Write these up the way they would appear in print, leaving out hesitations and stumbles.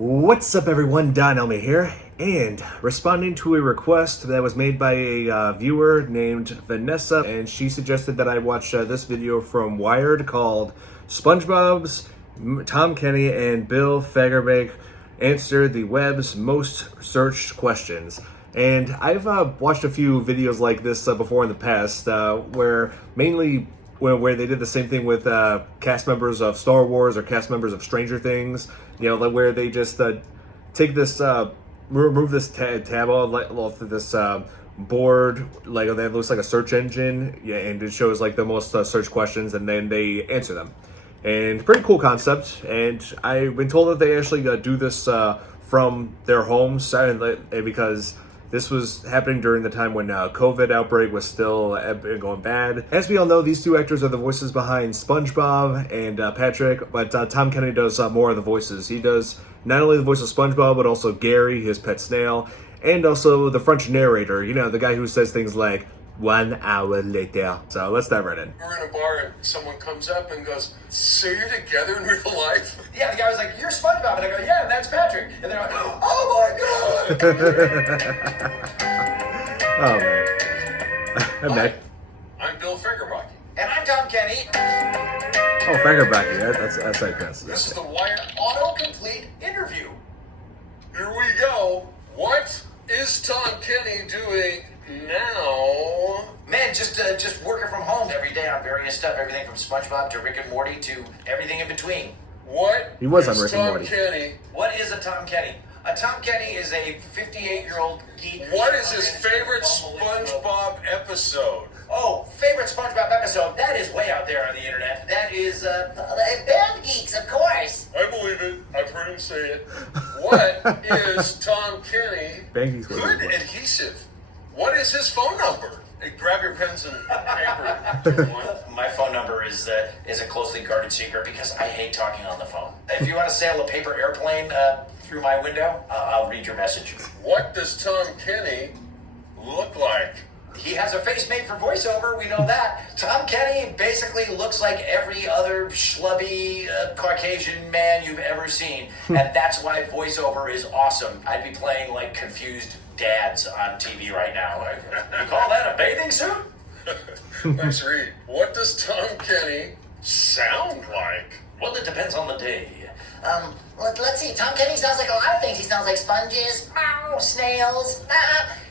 What's up everyone, Elmi here, and responding to a request that was made by a viewer named Vanessa, and she suggested that I watch this video from Wired called SpongeBob's Tom Kenny and Bill Fagerbakke answer the web's most searched questions. And I've watched a few videos like this before in the past, where they did the same thing with cast members of Star Wars or cast members of Stranger Things, like where they just take this, remove this tab off of this board, like that looks like a search engine, and it shows like the most searched questions, and then they answer them. And pretty cool concept, and I've been told that they actually do this from their homes, because this was happening during the time when COVID outbreak was still going bad. As we all know, these two actors are the voices behind SpongeBob and Patrick, but Tom Kenny does more of the voices. He does not only the voice of SpongeBob, but also Gary, his pet snail, and also the French narrator, the guy who says things like, 1 hour later. So let's dive right in. We're in a bar and someone comes up and goes, "So you're together in real life?" Yeah, the guy was like, "You're SpongeBob," and I go, "Yeah, and that's Patrick." And they're like, "Oh my god!" Oh man. I'm back. I'm Bill Fagerbakke. And I'm Tom Kenny. Oh, Fagerbakke, yeah, that's like this. This is the Wired Autocomplete interview. Here we go. What is Tom Kenny doing now? Man, just working from home every day on various stuff, everything from SpongeBob to Rick and Morty to everything in between. What He was is on Rick and Tom Morty. Kenny? What is a Tom Kenny? A Tom Kenny is a 58-year-old geek. What is his favorite SpongeBob episode? Oh, favorite SpongeBob episode? That is way out there on the internet. That is, Band Geeks, of course. I believe it. I've heard him say it. What is Tom Kenny? Good adhesive. What is his phone number? Hey, grab your pens and paper. My phone number is a closely guarded secret because I hate talking on the phone. If you want to sail a paper airplane through my window, I'll read your message. What does Tom Kenny look like? He has a face made for voiceover, we know that. Tom Kenny basically looks like every other schlubby Caucasian man you've ever seen. And that's why voiceover is awesome. I'd be playing like confused dads on TV right now. You call that a bathing suit? Nice read. What does Tom Kenny sound like? Well, it depends on the day. Let's see. Tom Kenny sounds like a lot of things. He sounds like sponges, snails.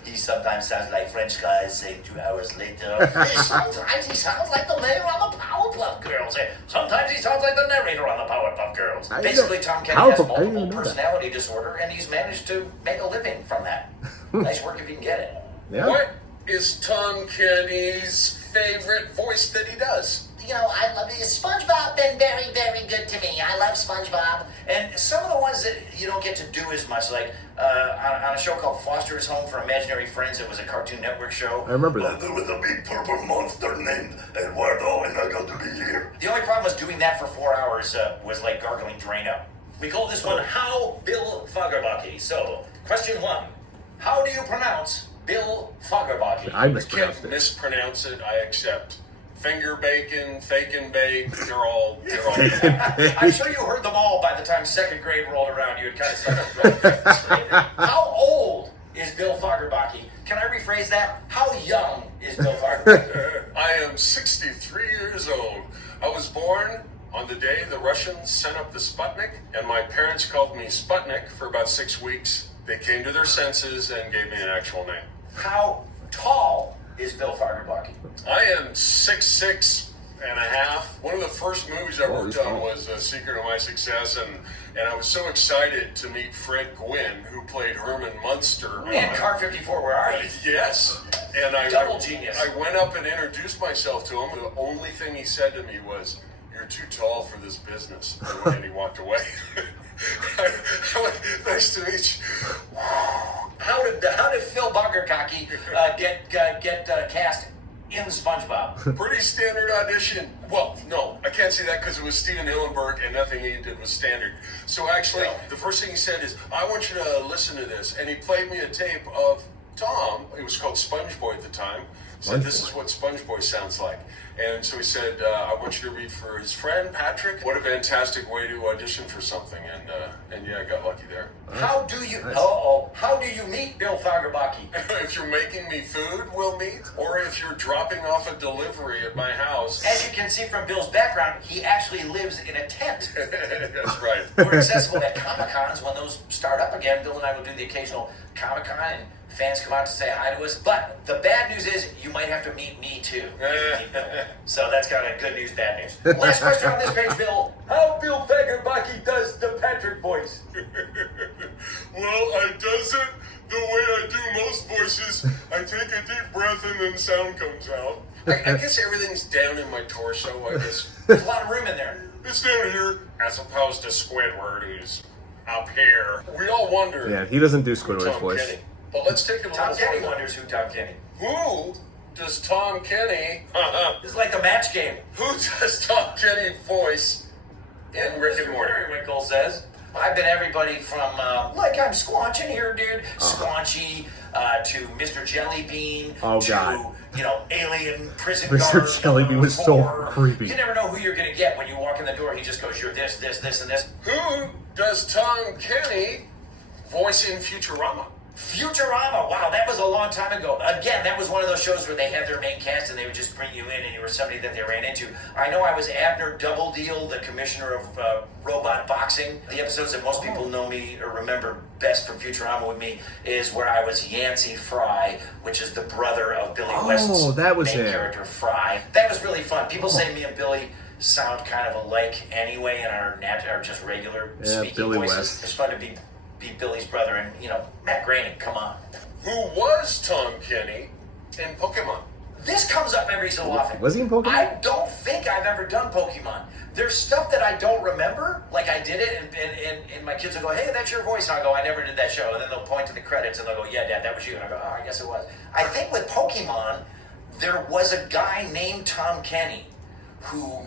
He sometimes sounds like French guys say 2 hours later. Sometimes he sounds like the mayor on the Powerpuff Girls. Sometimes he sounds like the narrator on the Powerpuff Girls. I Basically, Tom Kenny has multiple personality disorder, and he's managed to make a living from that. Nice work if you can get it. Yeah. What is Tom Kenny's favorite voice that he does? I love SpongeBob. Been very, very good to me. I love SpongeBob. And some of the ones that you don't get to do as much, like on a show called Foster's Home for Imaginary Friends. It was a Cartoon Network show. I remember that. There was a big purple monster named Eduardo, and I got to be here. The only problem was doing that for 4 hours was like gargling Drano. We call this one How Bill Fagerbakke. So, question 1. How do you pronounce Bill Fagerbakke? I mispronounced Can't it. mispronounce it, I accept. Finger bacon, fake and bake, they're all I'm sure you heard them all by the time second grade rolled around. You had kind of started. How old is Bill Fagerbakke? Can I rephrase that? How young is Bill Fagerbakke? I am 63 years old. I was born on the day the Russians sent up the Sputnik, and my parents called me Sputnik for about 6 weeks. They came to their senses and gave me an actual name. How tall is Bill Fagerbakke? I am 6'6" and a half. One of the first movies I worked on was Secret of My Success, and I was so excited to meet Fred Gwynn, who played Herman Munster. In Car 54, where are you? Yes. And Double genius. I went up and introduced myself to him. The only thing he said to me was, "You're too tall for this business." And he walked away. I went, "Nice to meet you." How did Phil Fagerbakke get cast in SpongeBob? Pretty standard audition. Well, no, I can't say that because it was Steven Hillenburg and nothing he did was standard. So actually, the first thing he said is, "I want you to listen to this." And he played me a tape of Tom. It was called SpongeBob at the time. Said, this is what SpongeBob sounds like. And so he said, I want you to read for his friend, Patrick. What a fantastic way to audition for something. And yeah, I got lucky there. How do you, how do you meet Bill Fagerbakke? If you're making me food, we'll meet. Or if you're dropping off a delivery at my house. As you can see from Bill's background, he actually lives in a tent. That's right. We're accessible at Comic-Cons. When those start up again, Bill and I will do the occasional Comic-Con, and fans come out to say hi to us. But the bad news is you might have to meet me too. So that's kind of good news, bad news. Last question on this page, Bill. How Bill Fagerbakke does the Patrick voice? Well, I does it the way I do most voices. I take a deep breath and then sound comes out. I guess everything's down in my torso, I guess. There's a lot of room in there. It's down here, as opposed to Squidward, who's up here. We all wonder. Yeah, he doesn't do who Squidward's Tom voice. Kenny. But let's take a little Tom Kenny further. wonders who Tom Kenny. Who does Tom Kenny? This is like the match game. Who does Tom Kenny voice in Rick and Morty? Winkle says. I've been everybody from, like I'm squanching here, dude, Squanchy, to Mr. Jellybean, Oh, to, God. you know, alien prison Mr. guard Jellybean was so #4. creepy. You never know who you're going to get when you walk in the door. He just goes, you're this, this, this, and this. Who does Tom Kenny voice in Futurama? Futurama, wow, that was a long time ago. Again, that was one of those shows where they had their main cast and they would just bring you in and you were somebody that they ran into. I know I was Abner Double Deal, the commissioner of robot boxing. The episodes that most people know me or remember best from Futurama with me is where I was Yancey Fry, which is the brother of Billy West's that was main him. character, Fry. That was really fun. People say me and Billy sound kind of alike anyway in our just regular speaking Billy voices. West. It's fun to be Billy's brother, and you know, Matt Groening, come on. Who was Tom Kenny in Pokemon? This comes up every so often. Was he in Pokemon? I don't think I've ever done Pokemon. There's stuff that I don't remember, like I did it, and my kids will go, hey, that's your voice, and I'll go, I never did that show, and then they'll point to the credits, and they'll go, yeah, Dad, that was you, and I go, oh, I guess it was. I think with Pokemon, there was a guy named Tom Kenny who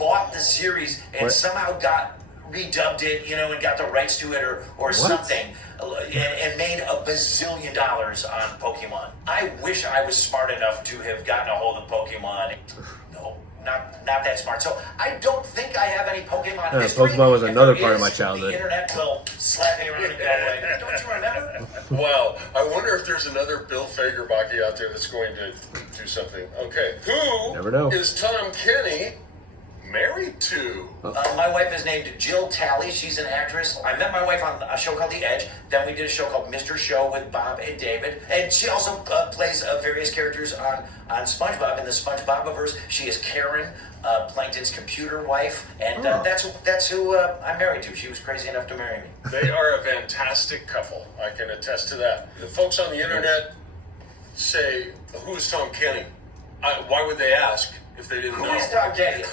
bought the series and somehow got redubbed it, you know, and got the rights to it or something, and made $1 bazillion on Pokemon. I wish I was smart enough to have gotten a hold of Pokemon. No, not that smart. So I don't think I have any Pokemon history. Pokemon was If another there part of is, my childhood. The internet will slap me around and go, like, don't you remember? Wow, I wonder if there's another Bill Fagerbakke out there that's going to do something. Okay, who Never know. is Tom Kenny married to? My wife is named Jill Talley. She's an actress. I met my wife on a show called The Edge. Then we did a show called Mr. Show with Bob and David. And she also plays various characters on SpongeBob in the SpongeBob'S. She is Karen, Plankton's computer wife. And that's who I'm married to. She was crazy enough to marry me. They are a fantastic couple. I can attest to that. The folks on the internet say, who is Tom Kenny? Why would they ask if they didn't know? Who is Tom Kenny?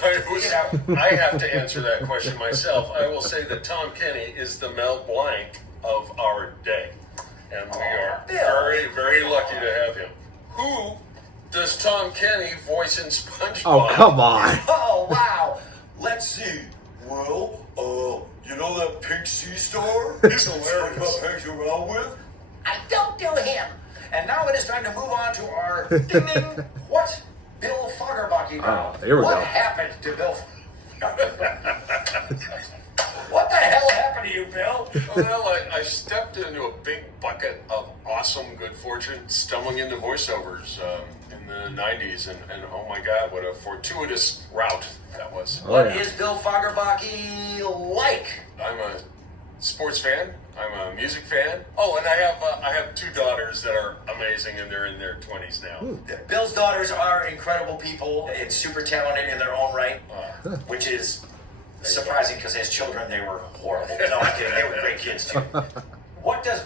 I have to answer that question myself. I will say that Tom Kenny is the Mel Blanc of our day. And we are very, very lucky to have him. Who does Tom Kenny voice in SpongeBob? Oh, come on. Oh, wow. Let's see. Well, you know that pink sea star? He's hilarious. SpongeBob hangs around with? I don't do him. And now it is time to move on to our ding ding. What? Bill Fagerbakke. Oh, here we go. What happened to Bill? What the hell happened to you, Bill? Well, I stepped into a big bucket of awesome good fortune, stumbling into voiceovers in the 90s, and oh my God, what a fortuitous route that was. What is Bill Fagerbakke like? I'm a sports fan. I'm a music fan. Oh, and I have two daughters that are amazing, and they're in their 20s now. Bill's daughters are incredible people and super talented in their own right, which is surprising because as children they were horrible. No, I'm kidding. They were great kids too. What does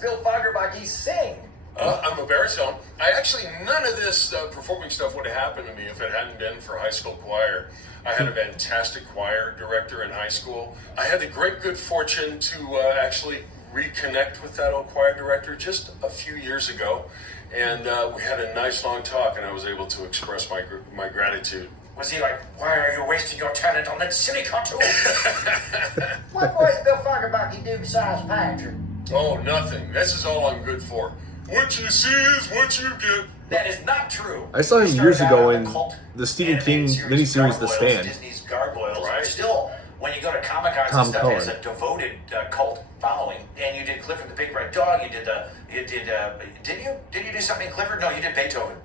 Bill Fagerbakke sing? I'm a baritone. None of this performing stuff would have happened to me if it hadn't been for high school choir. I had a fantastic choir director in high school. I had the great good fortune to actually reconnect with that old choir director just a few years ago. And we had a nice long talk, and I was able to express my gratitude. Was he like, why are you wasting your talent on that silly cartoon? What voice Bill Fagerbakke do besides Patrick? Oh, nothing. This is all I'm good for. What you see is what you get. That is not true. I saw him He years started out ago on in the cult the Stephen animated King miniseries The Gargoyles, Stand. Disney's Gargoyles. Right. Still, when you go to Comic-Cons Tom and stuff, Cullen. it's a devoted cult following. And you did Clifford the Big Red Dog. Did you do something in Clifford? No, you did Beethoven.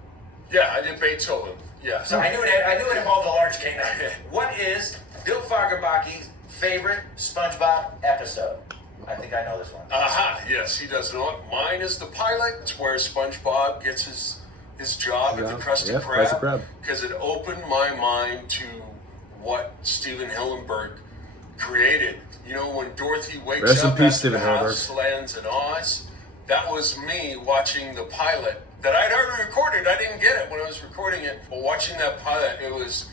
Yeah, I did Beethoven. Yeah. So I knew it involved a large canine. What is Bill Fagerbakke's favorite SpongeBob episode? I think I know this one. Aha, yes, he does know it. Mine is the pilot. It's where SpongeBob gets his job at the Krusty Krusty Krab. Krab. Because it opened my mind to what Steven Hillenburg created. You know, when Dorothy wakes Rest in up peace, after Steven the house lands in Oz, that was me watching the pilot that I'd already recorded. I didn't get it when I was recording it, but watching that pilot, it was,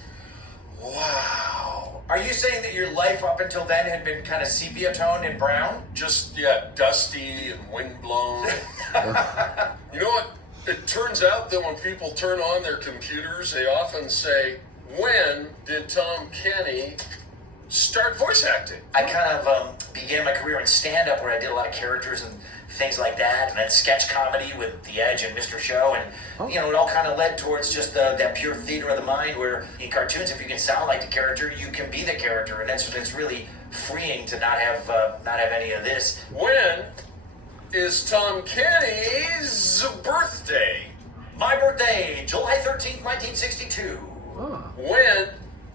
wow. Are you saying that your life up until then had been kind of sepia toned and brown? Just, yeah, dusty and windblown. You know what? It turns out that when people turn on their computers, they often say, when did Tom Kenny start voice acting? I kind of began my career in stand-up where I did a lot of characters and things like that, and then sketch comedy with The Edge and Mr. Show, and it all kind of led towards just that pure theater of the mind where in cartoons, if you can sound like the character, you can be the character, and it's really freeing to not have any of this. When is Tom Kenny's birthday? My birthday, July 13th, 1962. When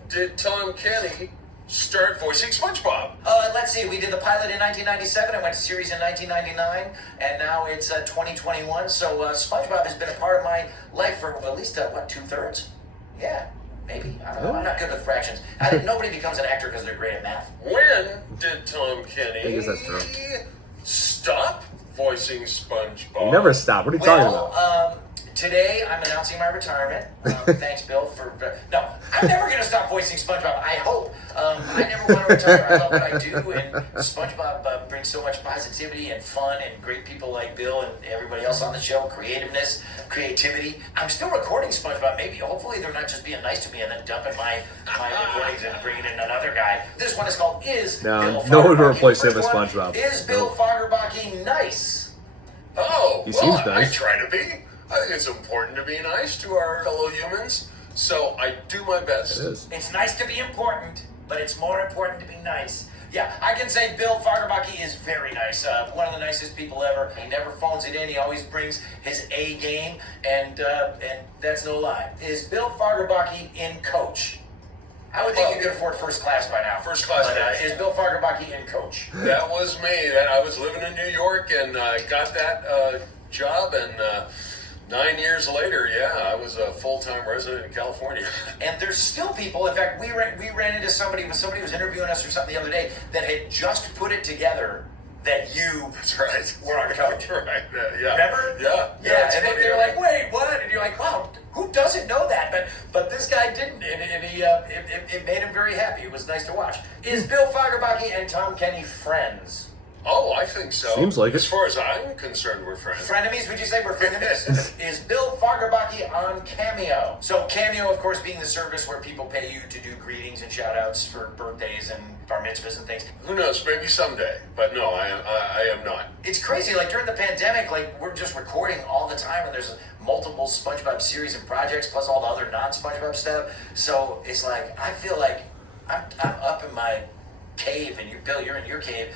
did Tom Kenny start voicing SpongeBob? Let's see, we did the pilot in 1997, I went to series in 1999, and now it's 2021, so SpongeBob has been a part of my life for at least, 2/3? Yeah, maybe. I don't know, I'm not good with fractions. Nobody becomes an actor because they're great at math. When did Tom Kenny I guess that's true. stop voicing SpongeBob? You never stop. What are you talking about? Today I'm announcing my retirement. Thanks, Bill, for... No, I'm never going to stop voicing SpongeBob, I hope. I never want to retire. I love what I do, and SpongeBob brings so much positivity and fun and great people like Bill and everybody else on the show, creativity. I'm still recording SpongeBob. Maybe, hopefully they're not just being nice to me and then dumping my recordings and bringing in another guy. This one is called Is No, Bill no one Fagerbakke. will replace him First as one, SpongeBob. Is Bill Fagerbakke nice? Oh, He well, seems nice. I try to be. I think it's important to be nice to our fellow humans, so I do my best. It is. It's nice to be important, but it's more important to be nice. Yeah, I can say Bill Fagerbakke is very nice. One of the nicest people ever. He never phones it in. He always brings his A game, and that's no lie. Is Bill Fagerbakke in coach? I would think you could afford first class by now. First class, But, yes. is Bill Fagerbakke in coach? That was me. I was living in New York and I got that job, and 9 years later, yeah, I was a full-time resident in California. And there's still people. In fact, we ran into somebody was interviewing us or something the other day that had just put it together that you That's right. were our coach. Right. Yeah. Remember? Yeah. Yeah, it's and funny. they're like, wait, what? And you're like, wow, who doesn't know that? But this guy didn't, and he it made him very happy. It was nice to watch. Is Bill Fagerbakke and Tom Kenny friends? Oh, I think so. Seems like it. As far as I'm concerned, we're friends. Frenemies? Would you say we're frenemies? Is Bill Fagerbakke on Cameo? So Cameo, of course, being the service where people pay you to do greetings and shout-outs for birthdays and bar mitzvahs and things. Who knows? Maybe someday. But no, I am not. It's crazy. Like during the pandemic, like we're just recording all the time, and there's multiple SpongeBob series and projects, plus all the other non-SpongeBob stuff. So it's like I feel like I'm up in my cave, and Bill, you're in your cave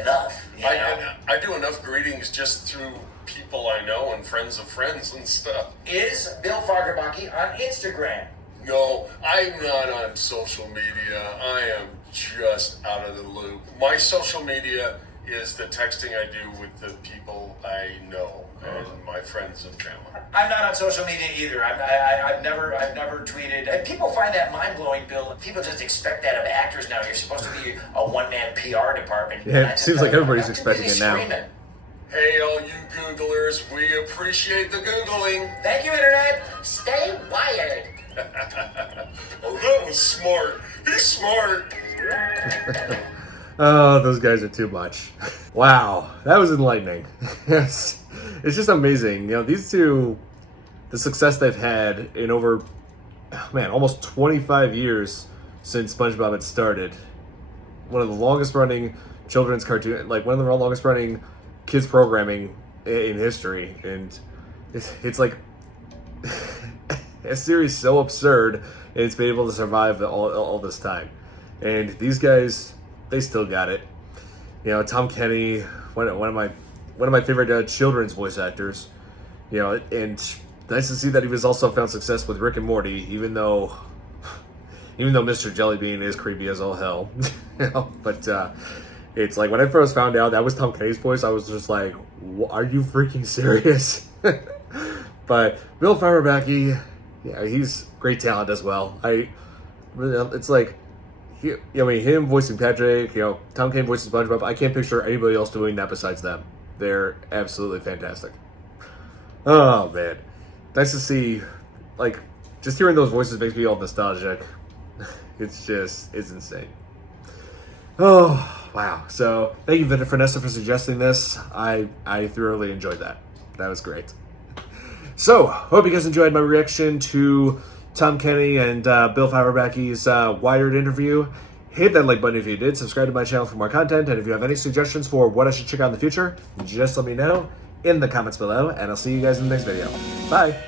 enough. You know? I do enough greetings just through people I know and friends of friends and stuff. Is Bill Fagerbakke on Instagram? No, I'm not on social media. I am just out of the loop. My social media is the texting I do with the people I know and my friends and family. I'm not on social media either. I've never tweeted. And people find that mind blowing, Bill. People just expect that of actors now. You're supposed to be a one man PR department. Yeah, it seems like everybody's expecting it now. Screaming. Hey, all you Googlers, we appreciate the Googling. Thank you, Internet. Stay wired. Oh, that was smart. He's smart. Oh, those guys are too much. Wow, that was enlightening. Yes, it's just amazing. You know, these two, the success they've had in over, almost 25 years since SpongeBob had started. One of the longest running children's cartoon, like one of the longest running kids programming in history, and it's like a series so absurd, and it's been able to survive all this time. And these guys, they still got it. You know, Tom Kenny, one of my favorite children's voice actors. You know, and nice to see that he was also found success with Rick and Morty, even though Mr. Jellybean is creepy as all hell. You know, but it's like when I first found out that was Tom Kenny's voice, I was just like, "Are you freaking serious?" But Bill Fagerbakke, yeah, he's great talent as well. It's like, him voicing Patrick, Tom Kenny voicing SpongeBob. I can't picture anybody else doing that besides them. They're absolutely fantastic. Oh man, nice to see. Like, just hearing those voices makes me all nostalgic. It's insane. Oh wow! So thank you, Vanessa, for suggesting this. I thoroughly enjoyed that. That was great. So, hope you guys enjoyed my reaction to Tom Kenny and Bill Fagerbakke's Wired interview. Hit that like button if you did. Subscribe to my channel for more content. And if you have any suggestions for what I should check out in the future, just let me know in the comments below. And I'll see you guys in the next video. Bye!